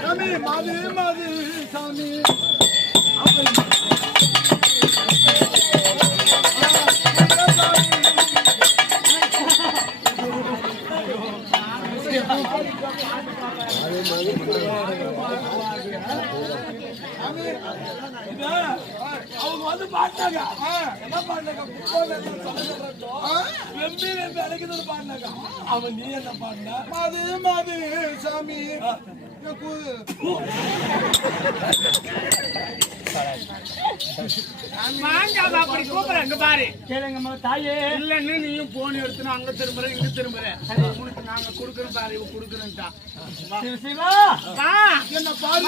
சாமி மாது மாது சாமி அவங்க வந்து பாட்டாங்க என்ன பாட்டாங்க வெம்பி வெம்பி அழைக்கிறது பாடினாங்க அவன் நீ என்ன பாடின மாது மாது சாமி அப்படி கூப்பிடுறேன் பாரு கேளுங்க தாயே இல்லன்னு நீயும் போன் எடுத்து அங்க திரும்புற இங்க திரும்புற உனக்கு நாங்க குடுக்கறோம் பாரு இவ குடுக்கறேன்டா என்ன பாரு